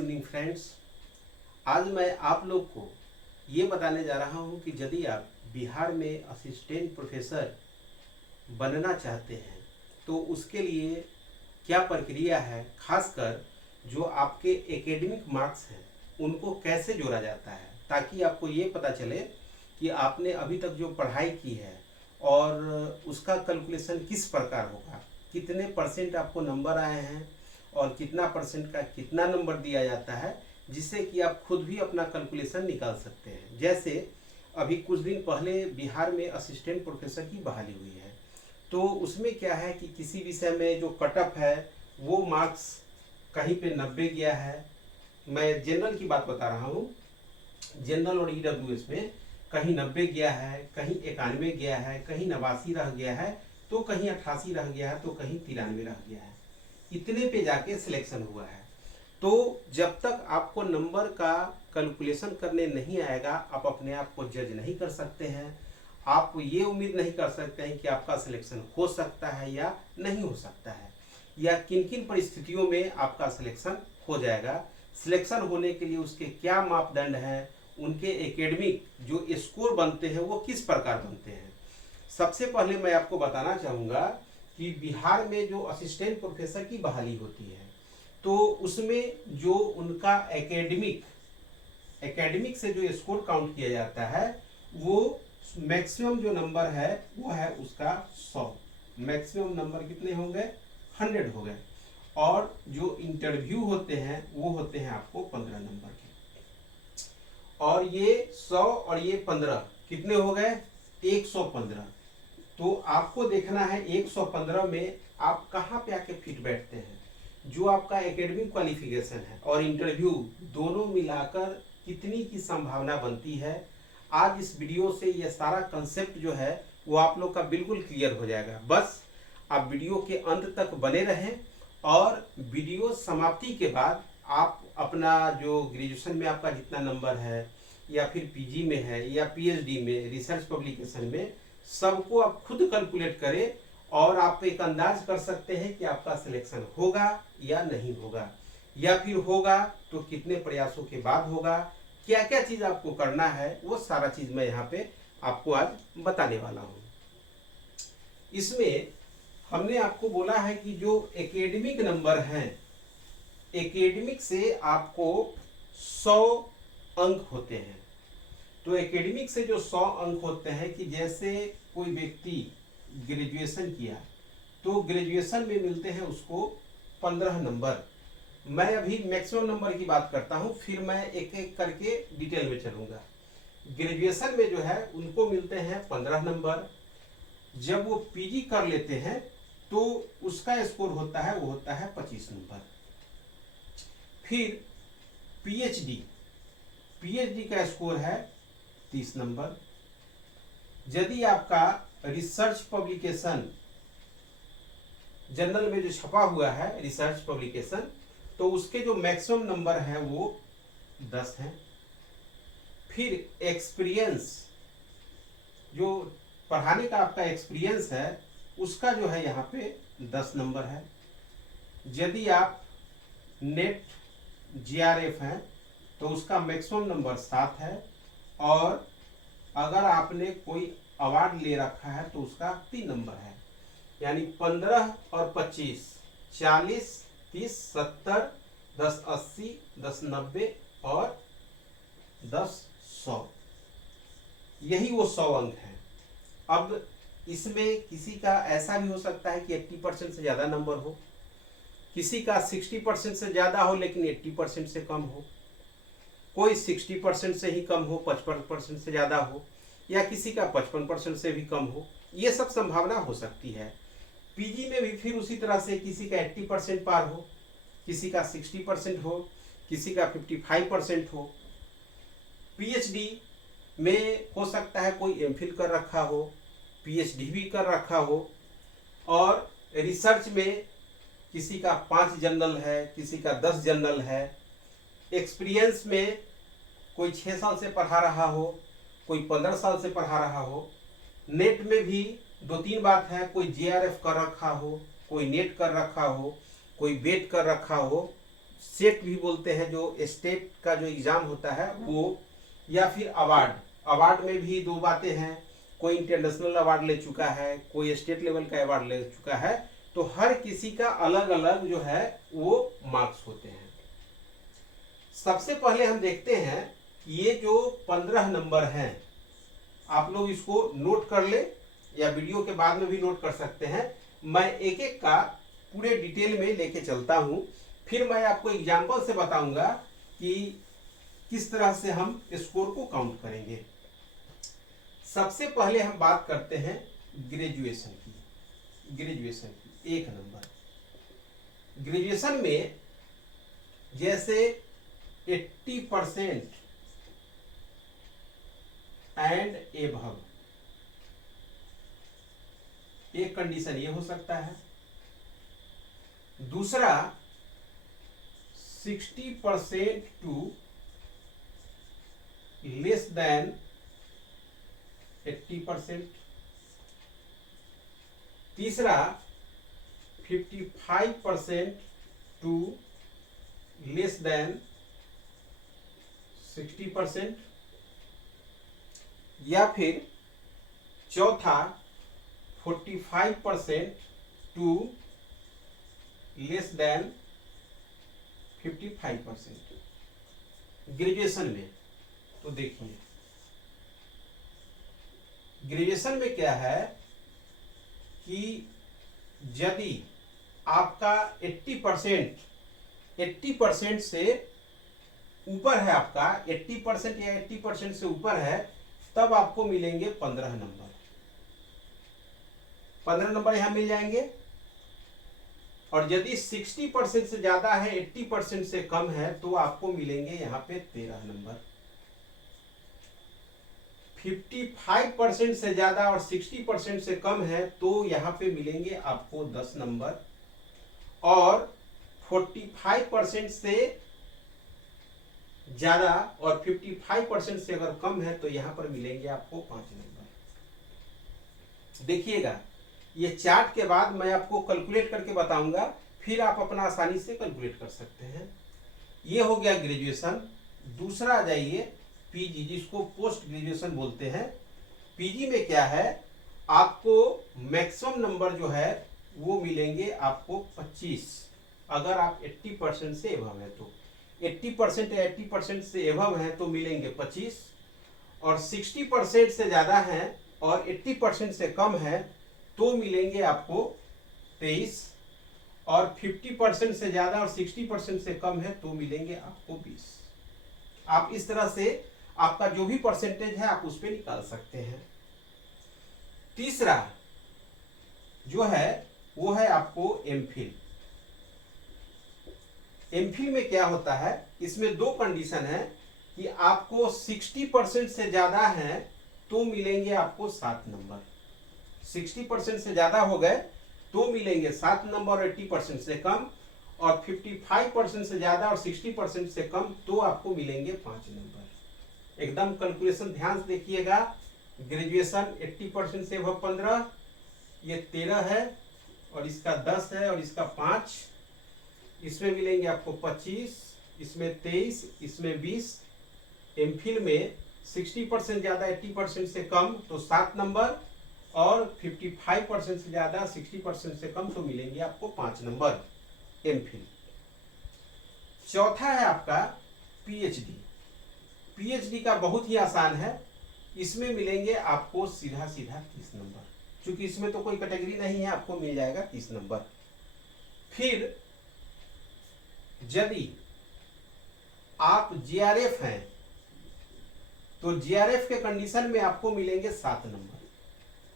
Evening friends. आज मैं आप लोग को ये बताने जा रहा हूँ कि यदि आप बिहार में असिस्टेंट प्रोफेसर बनना चाहते हैं तो उसके लिए क्या प्रक्रिया है, खासकर जो आपके एकेडमिक मार्क्स हैं उनको कैसे जोड़ा जाता है, ताकि आपको ये पता चले कि आपने अभी तक जो पढ़ाई की है और उसका कैलकुलेशन किस प्रकार होगा, कितने परसेंट आपको नंबर आए हैं और कितना परसेंट का कितना नंबर दिया जाता है, जिससे कि आप खुद भी अपना कैलकुलेशन निकाल सकते हैं। जैसे अभी कुछ दिन पहले बिहार में असिस्टेंट प्रोफेसर की बहाली हुई है, तो उसमें क्या है कि किसी विषय में जो कट ऑफ है वो मार्क्स कहीं पे 90 गया है। मैं जनरल की बात बता रहा हूँ। जनरल और ईडब्ल्यूएस में कहीं 90 गया है, कहीं 91 गया है, कहीं 89 रह गया है, तो कहीं 88 रह गया है, तो कहीं 93 रह गया है। इतने पे जाके सिलेक्शन हुआ है। तो जब तक आपको नंबर का कैलकुलेशन करने नहीं आएगा, आप अपने आप को जज नहीं कर सकते हैं। आप ये उम्मीद नहीं कर सकते हैं कि आपका सिलेक्शन हो सकता है या नहीं हो सकता है, या किन किन परिस्थितियों में आपका सिलेक्शन हो जाएगा। सिलेक्शन होने के लिए उसके क्या मापदंड हैं, उनके एकेडमिक जो स्कोर बनते हैं वो किस प्रकार बनते हैं। सबसे पहले मैं आपको बताना चाहूँगा कि बिहार में जो असिस्टेंट प्रोफेसर की बहाली होती है तो उसमें जो उनका एकेडमिक से जो स्कोर काउंट किया जाता है वो मैक्सिमम जो नंबर है वो है उसका 100। मैक्सिमम नंबर कितने हो गए? 100 हो गए। और जो इंटरव्यू होते हैं वो होते हैं आपको 15 नंबर के। और ये 100 और ये 15 कितने हो गए? 115। तो आपको देखना है 115 में आप कहाँ पे आके फिट बैठते हैं। जो आपका एकेडमिक क्वालिफिकेशन है और इंटरव्यू दोनों मिलाकर कितनी की संभावना बनती है, आज इस वीडियो से ये सारा कंसेप्ट जो है वो आप लोग का बिल्कुल क्लियर हो जाएगा। बस आप वीडियो के अंत तक बने रहें और वीडियो समाप्ति के बाद आप अपना जो ग्रेजुएशन में आपका जितना नंबर है या फिर पीजी में है या पीएचडी में, रिसर्च पब्लिकेशन में, सबको आप खुद कैलकुलेट करें और आप एक अंदाज कर सकते हैं कि आपका सिलेक्शन होगा या नहीं होगा, या फिर होगा तो कितने प्रयासों के बाद होगा, क्या क्या चीज आपको करना है, वो सारा चीज मैं यहाँ पे आपको आज बताने वाला हूँ। इसमें हमने आपको बोला है कि जो एकेडमिक नंबर हैं, एकेडमिक से आपको 100 अंक होते हैं। तो एकेडमिक से जो 100 अंक होते हैं कि जैसे कोई व्यक्ति ग्रेजुएशन किया तो ग्रेजुएशन में मिलते हैं उसको 15 नंबर। मैं अभी मैक्सिमम नंबर की बात करता हूं, फिर मैं एक एक करके डिटेल में चलूंगा। ग्रेजुएशन में जो है उनको मिलते हैं 15 नंबर। जब वो पीजी कर लेते हैं तो उसका स्कोर होता है, वो होता है 25 नंबर। फिर पीएचडी का स्कोर है 30 नंबर। यदि आपका रिसर्च पब्लिकेशन जर्नल में जो छपा हुआ है रिसर्च पब्लिकेशन, तो उसके जो मैक्सिमम नंबर हैं वो 10 हैं। फिर एक्सपीरियंस, जो पढ़ाने का आपका एक्सपीरियंस है उसका जो है यहाँ पे 10 नंबर है। यदि आप नेट जीआरएफ हैं तो उसका मैक्सिमम नंबर 7 है। और अगर आपने कोई अवार्ड ले रखा है तो उसका 3 नंबर है। यानी 15 और 25, 40, 30, 70, 10 80, 10 90 और 10 100, यही वो 100 अंक हैं। अब इसमें किसी का ऐसा भी हो सकता है कि 80% से ज़्यादा नंबर हो, किसी का 60% से ज़्यादा हो लेकिन 80% से कम हो, कोई 60% से ही कम हो, 55% से ज़्यादा हो, या किसी का 55% से भी कम हो। ये सब संभावना हो सकती है। पीजी में भी फिर उसी तरह से किसी का 80% पार हो, किसी का 60% हो, किसी का 55% हो। पीएचडी में हो सकता है कोई एमफिल कर रखा हो, पीएचडी भी कर रखा हो। और रिसर्च में किसी का 5 जनरल है, किसी का 10 जनरल है। एक्सपीरियंस में कोई 6 साल से पढ़ा रहा हो, कोई 15 साल से पढ़ा रहा हो। नेट में भी 2-3 बात है, कोई जेआरएफ कर रखा हो, कोई नेट कर रखा हो, कोई बेट कर रखा हो। सेट भी बोलते हैं, जो स्टेट का जो एग्जाम होता है वो, या फिर अवार्ड। अवार्ड में भी दो बातें हैं, कोई इंटरनेशनल अवार्ड ले चुका है, कोई स्टेट लेवल का अवार्ड ले चुका है, तो हर किसी का अलग अलग जो है वो मार्क्स होते हैं। सबसे पहले हम देखते हैं ये जो 15 नंबर हैं, आप लोग इसको नोट कर ले या वीडियो के बाद में भी नोट कर सकते हैं। मैं एक एक का पूरे डिटेल में लेके चलता हूं, फिर मैं आपको एग्जाम्पल से बताऊंगा कि किस तरह से हम स्कोर को काउंट करेंगे। सबसे पहले हम बात करते हैं ग्रेजुएशन की। ग्रेजुएशन की 1 नंबर। ग्रेजुएशन में जैसे 80% एंड एबव, एक कंडीशन ये हो सकता है। दूसरा 60% टू लेस देन 80%। तीसरा 55% टू लेस देन 60%। या फिर चौथा 45% टू लेस देन 55%। ग्रेजुएशन में तो देखिए, ग्रेजुएशन में क्या है कि यदि आपका 80% से ऊपर है, आपका 80% या 80% से ऊपर है, तब आपको मिलेंगे 15 नंबर। 15 नंबर यहां मिल जाएंगे। और यदि 60% से ज्यादा है, 80% से कम है, तो आपको मिलेंगे यहां पे 13 नंबर। 55% से ज्यादा और 60% से कम है, तो यहां पे मिलेंगे आपको 10 नंबर। और 45% से ज्यादा और 55% से अगर कम है, तो यहां पर मिलेंगे आपको 5 नंबर। देखिएगा, ये चार्ट के बाद मैं आपको कैलकुलेट करके बताऊंगा, फिर आप अपना आसानी से कैलकुलेट कर सकते हैं। ये हो गया ग्रेजुएशन। दूसरा आ जाइए पीजी, जिसको पोस्ट ग्रेजुएशन बोलते हैं। पीजी में क्या है, आपको मैक्सिमम नंबर जो है वो मिलेंगे आपको 25, अगर आप 80% से एबव है तो। 80% या 80% से एबव है तो मिलेंगे 25, और 60% से ज्यादा है और 80% से कम है तो मिलेंगे आपको 23, और 50% से ज्यादा और 60% से कम है तो मिलेंगे आपको 20। आप इस तरह से आपका जो भी परसेंटेज है आप उस पर निकाल सकते हैं। तीसरा जो है वो है आपको एमफिल। एमफिल में क्या होता है, इसमें दो कंडीशन है कि आपको 60% से ज्यादा है तो मिलेंगे आपको 7 नंबर। 60% से ज्यादा हो गए तो मिलेंगे 7 नंबर, और 80% से कम, और 55% से ज्यादा और 60% से कम तो आपको मिलेंगे 5 नंबर। एकदम कैलकुलेशन ध्यान से देखिएगा। ग्रेजुएशन 80% से अब 15, ये 13 है, और इसका 10 है, और इसका 5, इसमें मिलेंगे आपको 25, इसमें 23, इसमें 20। एमफिल में 60% ज्यादा 80% से कम तो 7 नंबर, और 55% से ज्यादा 60% से कम तो मिलेंगे आपको 5 नंबर एमफिल। चौथा है आपका पीएचडी। पीएचडी का बहुत ही आसान है, इसमें मिलेंगे आपको सीधा सीधा 30 नंबर, क्योंकि इसमें तो कोई कैटेगरी नहीं है, आपको मिल जाएगा 30 नंबर। फिर यदि आप जीआरएफ हैं तो जीआरएफ के कंडीशन में आपको मिलेंगे 7 नंबर।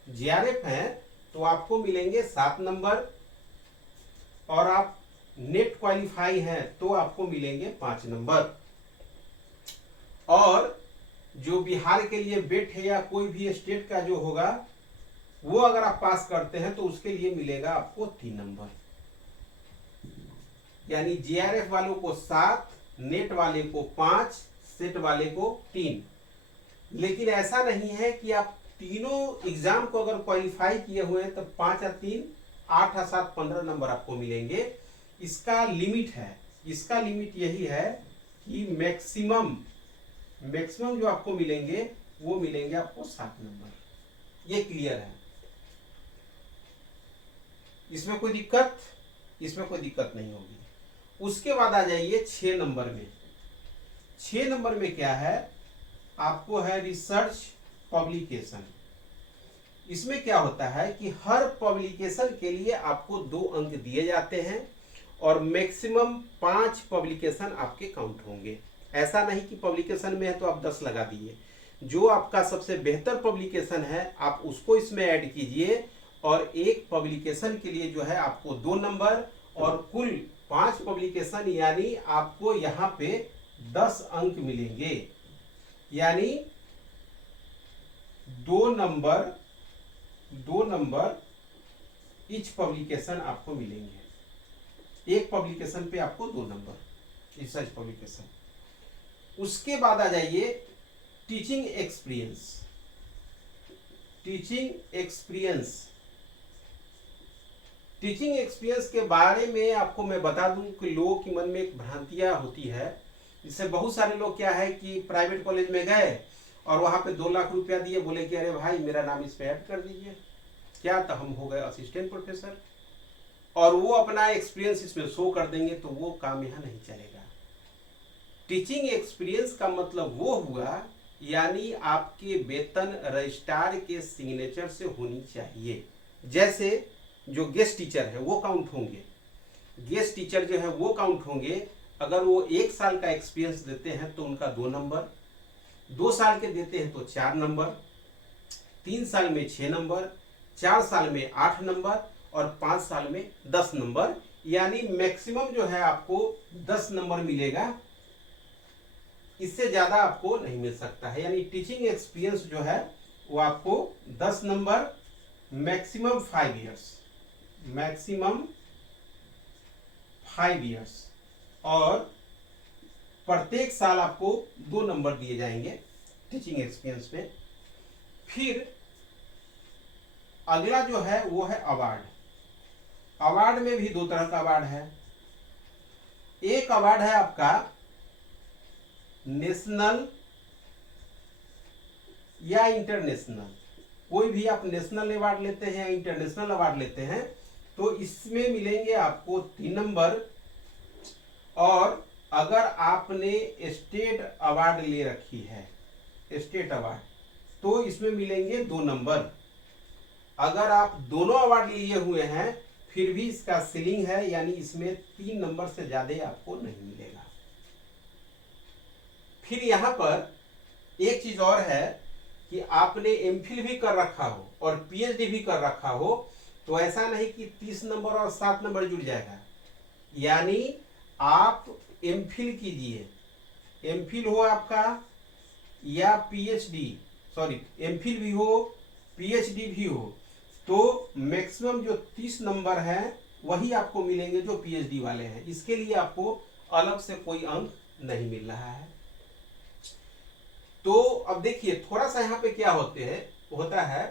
जीआरएफ हैं तो आपको मिलेंगे 7 नंबर, और आप नेट क्वालिफाई हैं तो आपको मिलेंगे 5 नंबर। और जो बिहार के लिए बेट है या कोई भी स्टेट का जो होगा वो अगर आप पास करते हैं तो उसके लिए मिलेगा आपको 3 नंबर। यानी जीआरएफ वालों को 7, नेट वाले को 5, सेट वाले को 3। लेकिन ऐसा नहीं है कि आप तीनों एग्जाम को अगर क्वालिफाई किए हुए हैं तो 5 या 3, 8 या 7, 15 नंबर आपको मिलेंगे। इसका लिमिट है, इसका लिमिट यही है कि मैक्सिमम जो आपको मिलेंगे वो मिलेंगे आपको 7 नंबर। ये क्लियर है, इसमें कोई दिक्कत नहीं होगी। उसके बाद आ जाइए 6 नंबर में। 6 नंबर में क्या है, आपको है रिसर्च पब्लिकेशन। इसमें क्या होता है कि हर पब्लिकेशन के लिए आपको 2 अंक दिए जाते हैं और मैक्सिमम 5 पब्लिकेशन आपके काउंट होंगे। ऐसा नहीं कि पब्लिकेशन में है तो आप 10 लगा दिए। जो आपका सबसे बेहतर पब्लिकेशन है आप उसको इसमें ऐड कीजिए और एक पब्लिकेशन के लिए जो है आपको 2 नंबर और कुल 5 पब्लिकेशन, यानी आपको यहाँ पे 10 अंक मिलेंगे। यानी 2 नंबर ईच पब्लिकेशन आपको मिलेंगे। एक पब्लिकेशन पे आपको 2 नंबर, रिसर्च पब्लिकेशन। उसके बाद आ जाइए टीचिंग एक्सपीरियंस के बारे में आपको मैं बता दूं कि लोगों के मन में एक भ्रांतियां होती है। इससे बहुत सारे लोग क्या है कि प्राइवेट कॉलेज में गए और वहां पे 2 लाख रुपया दिए, बोले कि अरे भाई मेरा नाम इस पे ऐड कर दीजिए, क्या तो हम हो गए असिस्टेंट प्रोफेसर, और वो अपना एक्सपीरियंस इसमें शो कर देंगे, तो वो काम यहाँ नहीं चलेगा। टीचिंग एक्सपीरियंस का मतलब वो हुआ, यानी आपके वेतन रजिस्ट्रार के सिग्नेचर से होनी चाहिए। जैसे जो गेस्ट टीचर है वो काउंट होंगे, गेस्ट टीचर जो है वो काउंट होंगे। अगर वो 1 साल का एक्सपीरियंस देते हैं तो उनका 2 नंबर, 2 साल के देते हैं तो 4 नंबर, 3 साल में 6 नंबर, 4 साल में 8 नंबर और 5 साल में 10 नंबर। यानी मैक्सिमम जो है आपको 10 नंबर मिलेगा, इससे ज्यादा आपको नहीं मिल सकता है। यानी टीचिंग एक्सपीरियंस जो है वो आपको 10 नंबर, मैक्सिमम 5 इयर्स, और प्रत्येक साल आपको 2 नंबर दिए जाएंगे टीचिंग एक्सपीरियंस में। फिर अगला जो है वो है अवार्ड में भी 2 तरह का अवार्ड है। एक अवार्ड है आपका नेशनल या इंटरनेशनल। कोई भी आप नेशनल अवार्ड लेते हैं या इंटरनेशनल अवार्ड लेते हैं तो इसमें मिलेंगे आपको 3 नंबर, और अगर आपने स्टेट अवार्ड ले रखी है, स्टेट अवार्ड, तो इसमें मिलेंगे 2 नंबर। अगर आप दोनों अवार्ड लिए हुए हैं फिर भी इसका सीलिंग है, यानी इसमें 3 नंबर से ज्यादा आपको नहीं मिलेगा। फिर यहां पर एक चीज और है कि आपने एमफिल भी कर रखा हो और पीएचडी भी कर रखा हो, तो ऐसा नहीं कि 30 नंबर और 7 नंबर जुड़ जाएगा। यानी आप एमफिल कीजिए, एमफिल हो आपका या पीएचडी, सॉरी एमफिल भी हो पीएचडी भी हो, तो मैक्सिमम जो 30 नंबर है वही आपको मिलेंगे जो पीएचडी वाले हैं। इसके लिए आपको अलग से कोई अंक नहीं मिल रहा है। तो अब देखिए थोड़ा सा यहाँ पे क्या होता है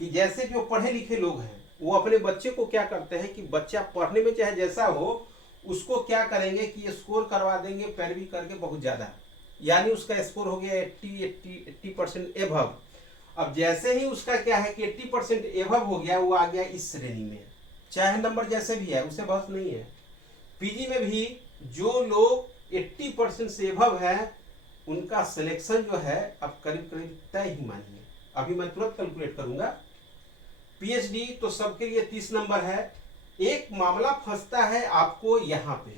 कि जैसे जो पढ़े लिखे लोग हैं वो अपने बच्चे को क्या करते हैं कि बच्चा पढ़ने में चाहे जैसा हो उसको क्या करेंगे कि स्कोर करवा देंगे पैरवी करके बहुत ज्यादा, यानी उसका स्कोर हो गया 80% एभव। अब जैसे ही उसका क्या है कि 80% एभव हो गया, वो आ गया इस श्रेणी में, चाहे नंबर जैसे भी है उसे बहस नहीं है। पीजी में भी जो लोग 80% से एभव है उनका सिलेक्शन जो है अब करीब करीब तय ही मानिए। अभी मैं तुरंत कैलकुलेट करूंगा। पीएचडी तो सबके लिए 30 नंबर है। एक मामला फंसता है आपको यहाँ पे,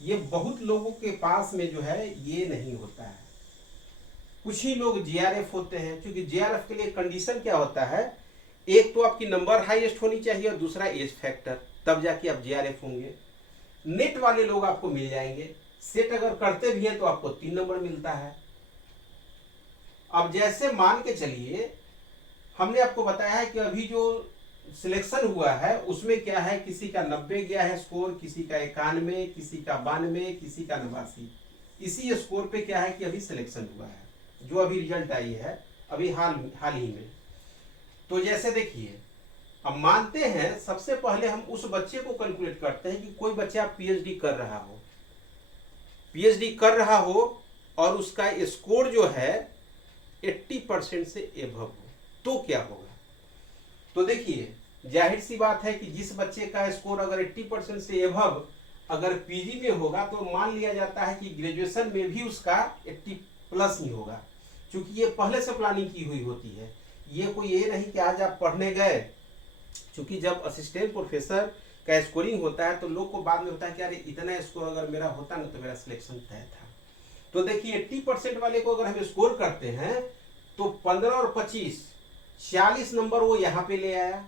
ये बहुत लोगों के पास में जो है ये नहीं होता है। कुछ ही लोग जीआरएफ होते हैं, क्योंकि जीआरएफ के लिए कंडीशन क्या होता है, एक तो आपकी नंबर हाईएस्ट होनी चाहिए और दूसरा एज फैक्टर, तब जाके आप जीआरएफ होंगे। नेट वाले लोग आपको मिल जाएंगे, सेट अगर करते भी हैं तो आपको 3 नंबर मिलता है। अब जैसे मान के चलिए हमने आपको बताया है कि अभी जो सिलेक्शन हुआ है उसमें क्या है, किसी का 90 गया है स्कोर, किसी का 91, किसी का 92, किसी का 89। इसी स्कोर पे क्या है कि अभी सिलेक्शन हुआ है, जो अभी रिजल्ट आई है अभी हाल ही में। तो जैसे देखिए अब मानते हैं सबसे पहले हम उस बच्चे को कैलकुलेट करते हैं कि कोई बच्चा पीएचडी कर रहा हो, पीएचडी कर रहा हो और उसका स्कोर जो है 80% से एभव हो, तो क्या होगा। तो देखिए जाहिर सी बात है कि जिस बच्चे का स्कोर अगर 80% से एभव अगर पीजी में होगा तो मान लिया जाता है कि ग्रेजुएशन में भी उसका 80+ ही होगा, क्योंकि ये पहले से प्लानिंग की हुई होती है। ये कोई ये नहीं कि आज आप पढ़ने गए, क्योंकि जब असिस्टेंट प्रोफेसर का स्कोरिंग होता है तो लोग को बाद में होता है कि अरे इतना स्कोर अगर मेरा होता ना तो मेरा सिलेक्शन तय था। तो देखिए 80% वाले को अगर हम स्कोर करते हैं तो 15 और 25 40 नंबर वो यहाँ पे ले आया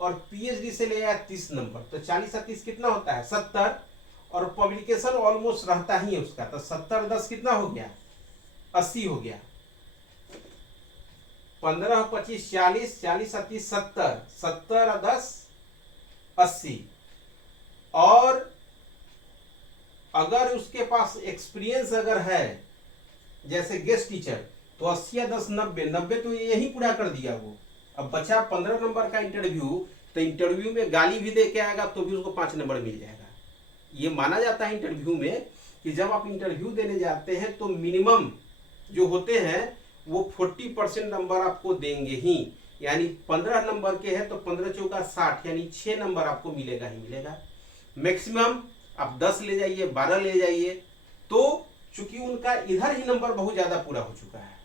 और पीएचडी से ले आया 30 नंबर, तो 40 और 30 कितना होता है 70, और पब्लिकेशन ऑलमोस्ट रहता ही है उसका, तो 70 10 कितना हो गया 80 हो गया। 15 25 40 40 30 70, 70 और 10 80, और अगर उसके पास एक्सपीरियंस अगर है जैसे गेस्ट टीचर तो 80 या 10 90, 90 तो यही पूरा कर दिया वो। अब बचा 15 नंबर का इंटरव्यू, तो इंटरव्यू में गाली भी दे के आएगा तो भी उसको 5 नंबर मिल जाएगा। ये माना जाता है इंटरव्यू में कि जब आप इंटरव्यू देने जाते हैं तो मिनिमम जो होते हैं वो 40% नंबर आपको देंगे ही, यानी 15 नंबर के हैं तो 15 चौका 60, यानी 6 नंबर आपको मिलेगा ही मिलेगा। मैक्सिमम आप 10 ले जाइए 12 ले जाइए, तो चूंकि उनका इधर ही नंबर बहुत ज्यादा पूरा हो चुका है,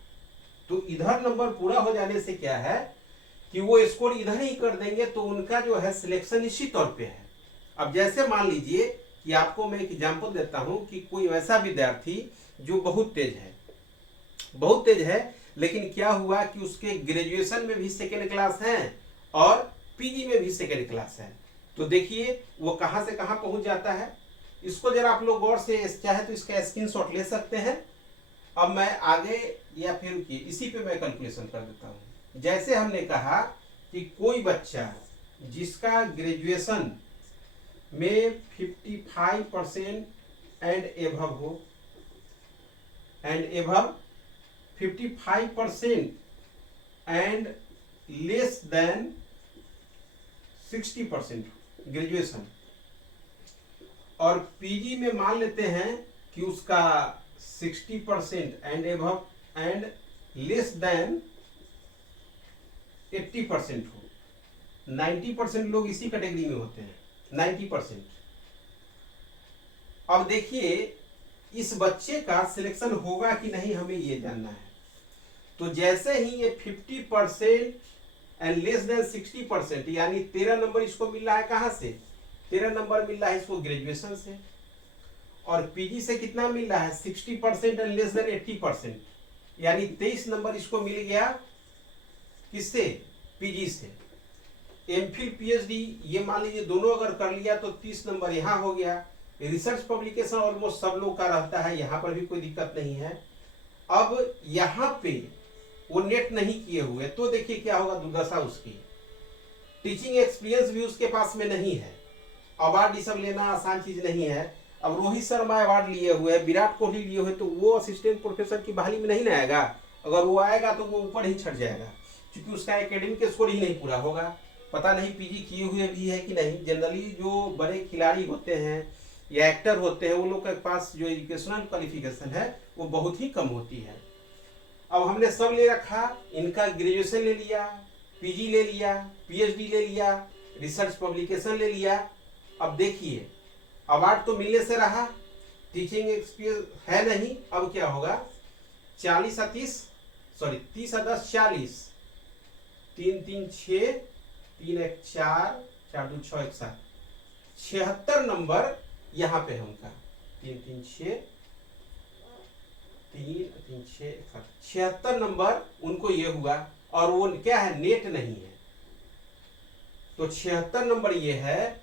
तो इधर नंबर पूरा हो जाने से क्या है कि वो स्कोर इधर ही कर देंगे, तो उनका जो है सिलेक्शन निश्चित तौर पे है। अब जैसे मान लीजिए कि आपको मैं एक एग्जांपल देता हूं कि कोई ऐसा विद्यार्थी जो बहुत तेज है, लेकिन क्या हुआ कि उसके ग्रेजुएशन में भी सेकेंड क्लास है और पीजी में भी सेकेंड क्लास है, तो देखिए वो कहां से कहां पहुंच जाता है। इसको जरा आप लोग गौर से चाहे तो इसका स्क्रीनशॉट ले सकते हैं। अब मैं आगे या फिर इसी पे मैं कैलकुलेशन कर देता हूं। जैसे हमने कहा कि कोई बच्चा जिसका ग्रेजुएशन में 55% एंड एभव हो, and above 55% and less than 60% graduation, और पीजी में मान लेते हैं कि उसका 60% and above and less than 80% हो। 90% लोग इसी कैटेगरी में होते हैं, 90%। अब देखिए इस बच्चे का सिलेक्शन होगा कि नहीं हमें ये जानना है। तो जैसे ही ये 50% एंड लेस देन 60%, यानी 13 नंबर इसको मिल रहा है कहां से, 13 नंबर मिल रहा है इसको ग्रेजुएशन से, और पीजी से कितना मिल रहा है 60% एंड लेस देन 80%, यानी 23 नंबर इसको मिल गया किससे, पीजी से। एमफिल पीएचडी ये मान लीजिए दोनों अगर कर लिया तो 30 नंबर यहाँ हो गया। रिसर्च पब्लिकेशन ऑलमोस्ट सब लोग का रहता है, यहाँ पर भी कोई दिक्कत नहीं है। अब यहाँ पे वो नेट नहीं किए हुए तो देखिए क्या होगा दुर्दशा उसकी, टीचिंग एक्सपीरियंस भी उसके पास में नहीं है, अवार्ड ये सब लेना आसान चीज नहीं है। अब रोहित शर्मा अवार्ड लिए हुए, विराट कोहली लिए हुए, तो वो असिस्टेंट प्रोफेसर की बहाली में नहीं ना आएगा। अगर वो आएगा तो वो ऊपर ही छट जाएगा, क्योंकि उसका एकेडमिक स्कोर ही नहीं पूरा होगा। पता नहीं पीजी किए हुए भी है कि नहीं। जनरली जो बड़े खिलाड़ी होते हैं या एक्टर होते हैं, वो लोग के पास जो एजुकेशनल क्वालिफिकेशन है वो बहुत ही कम होती है। अब हमने सब ले रखा, इनका ग्रेजुएशन ले लिया, पीजी ले लिया, पीएचडी ले लिया, रिसर्च पब्लिकेशन ले लिया। अब देखिए अवार्ड तो मिलने से रहा, टीचिंग एक्सपीरियंस है नहीं। अब क्या होगा 30 और 10 40, 3 3 6, 3 1 4, 4 2 6 1 7, 76 नंबर यहाँ पे है उनका। 3 3 6, 3 3 6 1 7, 76 नंबर उनको ये हुआ, और वो क्या है नेट नहीं है, तो 76 नंबर ये है।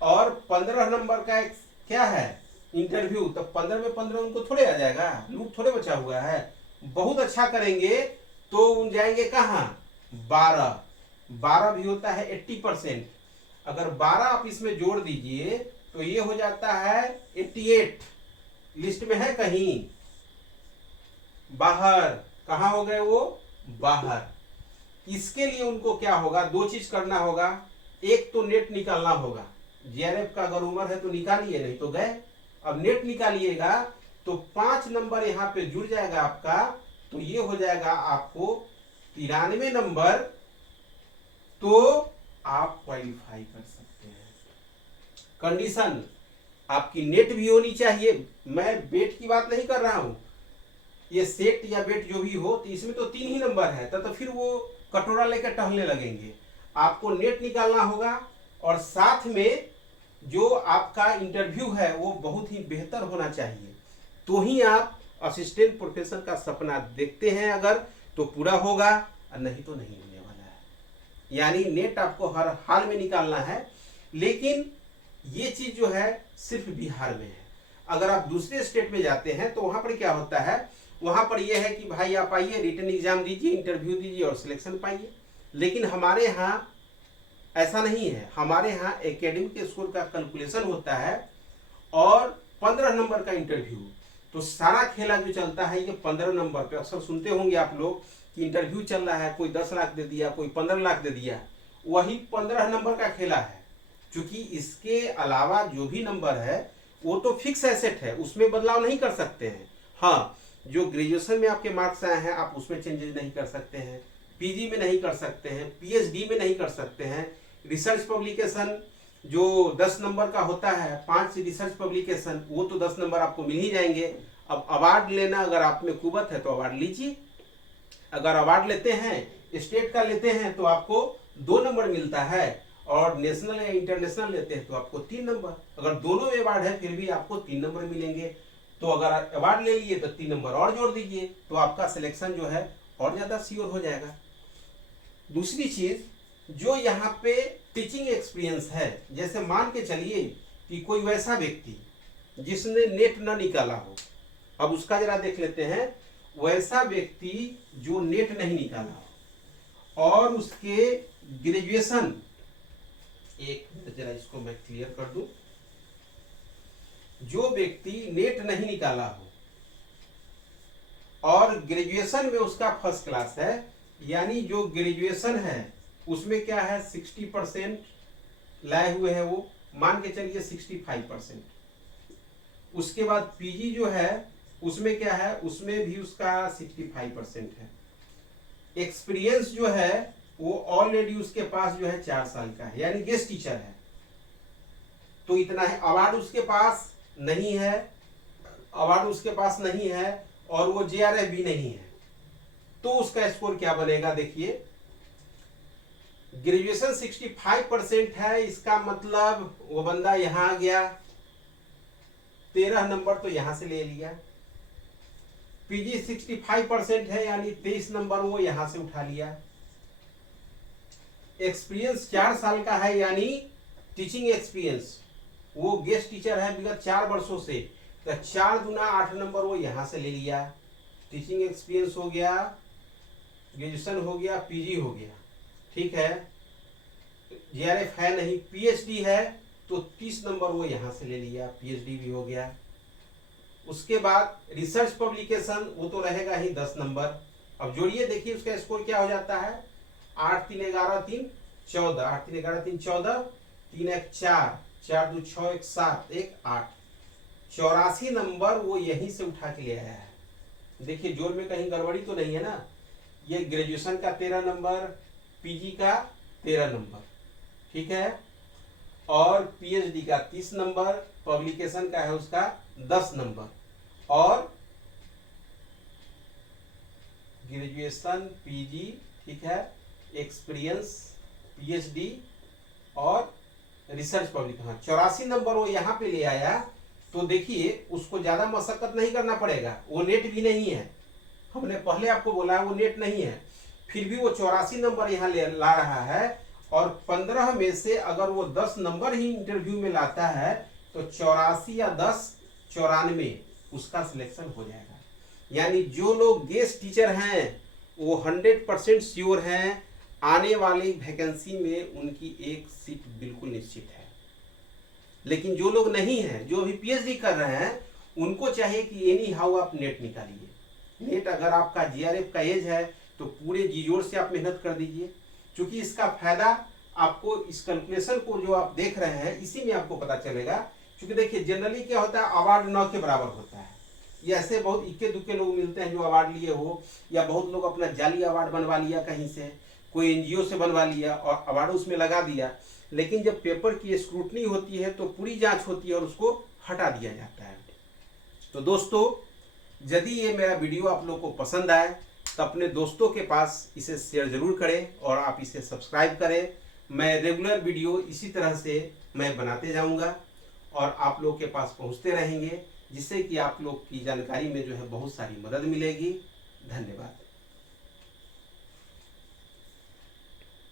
और 15 नंबर का एक क्या है इंटरव्यू, तो 15 में 15 उनको थोड़े आ जाएगा, लूप थोड़े बचा हुआ है। बहुत अच्छा करेंगे तो उन जाएंगे कहाँ 12 भी होता है 80%। अगर 12 आप इसमें जोड़ दीजिए तो ये हो जाता है 88। लिस्ट में है कहीं बाहर, कहाँ हो गए वो बाहर। इसके लिए उनको क्या होगा, दो चीज करना होगा। एक तो नेट निकालना होगा, जीआरएफ का अगर उम्र है तो निकालिए, नहीं तो गए। अब नेट निकालिएगा तो 5 नंबर यहाँ पे जुड़ जाएगा आपका, तो ये हो जाएगा आपको 93 नंबर, तो आप क्वालिफाई कर सकते हैं। कंडीशन आपकी नेट भी होनी चाहिए, मैं बेट की बात नहीं कर रहा हूं, ये सेट या बेट जो भी हो, तो इसमें तो 3 ही नंबर है, तो फिर वो कटोरा लेकर टहलने लगेंगे। आपको नेट निकालना होगा और साथ में जो आपका इंटरव्यू है वो बहुत ही बेहतर होना चाहिए, तो ही आप असिस्टेंट प्रोफेसर का सपना देखते हैं अगर, तो पूरा होगा, और नहीं तो नहीं होने वाला है। यानी नेट आपको हर हाल में निकालना है, लेकिन ये चीज जो है सिर्फ बिहार में है। अगर आप दूसरे स्टेट में जाते हैं तो वहां पर क्या होता है, वहां पर यह है कि भाई आप आइए, रिटन एग्जाम दीजिए, इंटरव्यू दीजिए और सिलेक्शन पाइए। लेकिन हमारे यहाँ ऐसा नहीं है, हमारे यहाँ एकेडमिक स्कोर का कैलकुलेशन होता है और 15 नंबर का इंटरव्यू। तो सारा खेला जो चलता है ये 15 नंबर पे। अक्सर सुनते होंगे आप लोग कि इंटरव्यू चल रहा है, कोई 10 लाख दे दिया, कोई 15 लाख दे दिया, वही 15 नंबर का खेला है। क्योंकि इसके अलावा जो भी नंबर है वो तो फिक्स एसेट है, उसमें बदलाव नहीं कर सकते हैं। हाँ, जो ग्रेजुएशन में आपके मार्क्स आए हैं आप उसमें चेंजेस नहीं कर सकते हैं, पीजी में नहीं कर सकते हैं, पीएचडी में नहीं कर सकते हैं। रिसर्च पब्लिकेशन जो 10 नंबर का होता है, 5 रिसर्च पब्लिकेशन, वो तो 10 नंबर आपको मिल ही जाएंगे। अब अवार्ड लेना अगर आप में कुवत है तो अवार्ड लीजिए। अगर अवार्ड लेते हैं, स्टेट का लेते हैं तो आपको 2 नंबर मिलता है, और नेशनल या इंटरनेशनल लेते हैं तो आपको 3 नंबर। अगर दोनों में अवार्ड है फिर भी आपको 3 नंबर मिलेंगे। तो अगर अवार्ड ले लिए तो 3 नंबर और जोड़ दीजिए, तो आपका सिलेक्शन जो है और ज्यादा श्योर हो जाएगा। दूसरी चीज, जो यहाँ पे टीचिंग एक्सपीरियंस है, जैसे मान के चलिए कि कोई वैसा व्यक्ति जिसने नेट न निकाला हो, अब उसका जरा देख लेते हैं। वैसा व्यक्ति जो नेट नहीं निकाला हो और उसके ग्रेजुएशन, एक मिनट जरा इसको मैं क्लियर कर दूं, जो व्यक्ति नेट नहीं निकाला हो और ग्रेजुएशन में उसका फर्स्ट क्लास है, यानी जो ग्रेजुएशन है उसमें क्या है 60% लाए हुए हैं, वो मान के चलिए 65%। उसके बाद पीजी जो है उसमें क्या है, उसमें भी उसका 65% है। एक्सपीरियंस जो है वो ऑलरेडी उसके पास जो है 4 साल का है, यानी गेस्ट टीचर है, तो इतना है। अवार्ड उसके पास नहीं है, अवार्ड उसके पास नहीं है और वो जेआरएफ भी नहीं है, तो उसका स्कोर क्या बनेगा, देखिए ग्रेजुएशन 65% है, इसका मतलब वो बंदा यहां आ गया, 13 नंबर तो यहां से ले लिया। पीजी 65% है, यानी 23 नंबर वो यहां से उठा लिया। एक्सपीरियंस 4 साल का है, यानी टीचिंग एक्सपीरियंस, वो गेस्ट टीचर है विगत 4 वर्षों से, तो 4 दूना 8 नंबर वो यहां से ले लिया। टीचिंग एक्सपीरियंस हो गया, ग्रेजुएशन हो गया, पीजी हो गया, ठीक है। जीआरएफ है नहीं, पीएचडी है तो 30 नंबर वो यहां से ले लिया, पीएचडी भी हो गया। उसके बाद रिसर्च पब्लिकेशन, वो तो रहेगा ही 10 नंबर। अब जोड़िए, देखिए उसका स्कोर क्या हो जाता है, 8 3 11 3 14, 8 3 11 3 14, 3 1 4, 4 2 6 1 7 1 8, 84 नंबर वो यहीं से उठा के ले आया है। देखिए जोड़ में कहीं गड़बड़ी तो नहीं है ना। ये ग्रेजुएशन का 13 नंबर, पीजी का 13 नंबर, ठीक है, और पीएचडी का 30 नंबर, पब्लिकेशन का है उसका 10 नंबर, और ग्रेजुएशन, पीजी, ठीक है, एक्सपीरियंस, पीएचडी और रिसर्च पब्लिकेशन 84 नंबर वो यहाँ पे ले आया। तो देखिए उसको ज्यादा मशक्कत नहीं करना पड़ेगा, वो नेट भी नहीं है, हमने पहले आपको बोला वो नेट नहीं है, फिर भी वो 84 नंबर यहाँ ला रहा है। और 15 में से अगर वो 10 नंबर ही इंटरव्यू में लाता है तो 84 या 10 94 उसका सिलेक्शन हो जाएगा। यानी जो लोग गेस्ट टीचर हैं वो 100% श्योर हैं, आने वाली वैकेंसी में उनकी एक सीट बिल्कुल निश्चित है। लेकिन जो लोग नहीं हैं, जो अभी पीएचडी कर रहे हैं, उनको चाहिए कि एनी हाउ आप नेट निकालिए। नेट अगर आपका जीआरएफ का एज है तो पूरे जी जोर से आप मेहनत कर दीजिए, क्योंकि इसका फायदा आपको इस कैलकुलेशन को जो आप देख रहे हैं इसी में आपको पता चलेगा। क्योंकि देखिए जनरली क्या होता है, अवार्ड 9 के बराबर होता है। ये ऐसे बहुत इक्के दुक्के लोग मिलते हैं जो अवार्ड लिए हो, या बहुत लोग अपना जाली अवार्ड बनवा लिया कहीं से, कोई एनजीओ से बनवा लिया और अवार्ड उसमें लगा दिया। लेकिन जब पेपर की स्क्रूटनी होती है तो पूरी जांच होती है और उसको हटा दिया जाता है। तो दोस्तों, यदि ये मेरा वीडियो आप लोग को पसंद आए तो अपने दोस्तों के पास इसे शेयर जरूर करें और आप इसे सब्सक्राइब करें। मैं रेगुलर वीडियो इसी तरह से मैं बनाते जाऊंगा और आप लोग के पास पहुंचते रहेंगे, जिससे कि आप लोग की जानकारी में जो है बहुत सारी मदद मिलेगी। धन्यवाद।